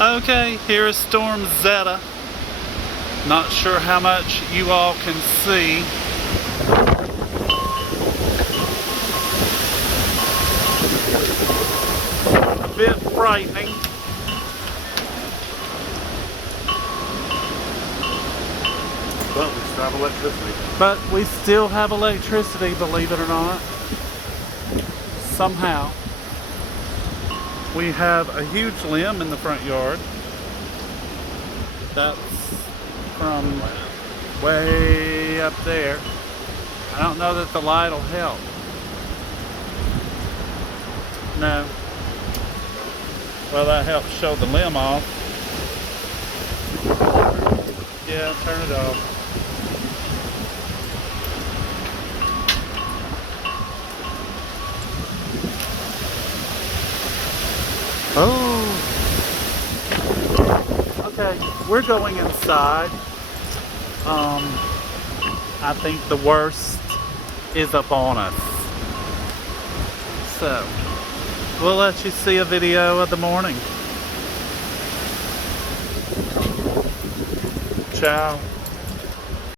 Okay, here is Storm Zeta. Not sure how much you all can see. A bit frightening. But we still have electricity. But we still have electricity, believe it or not. Somehow. We have a huge limb in the front yard. That's from way up there. I don't know that the light will help. No. Well, that helps show the limb off. Yeah, turn it off. Oh. Okay, we're going inside. I think the worst is upon us. So, we'll let you see a video of the morning. Ciao.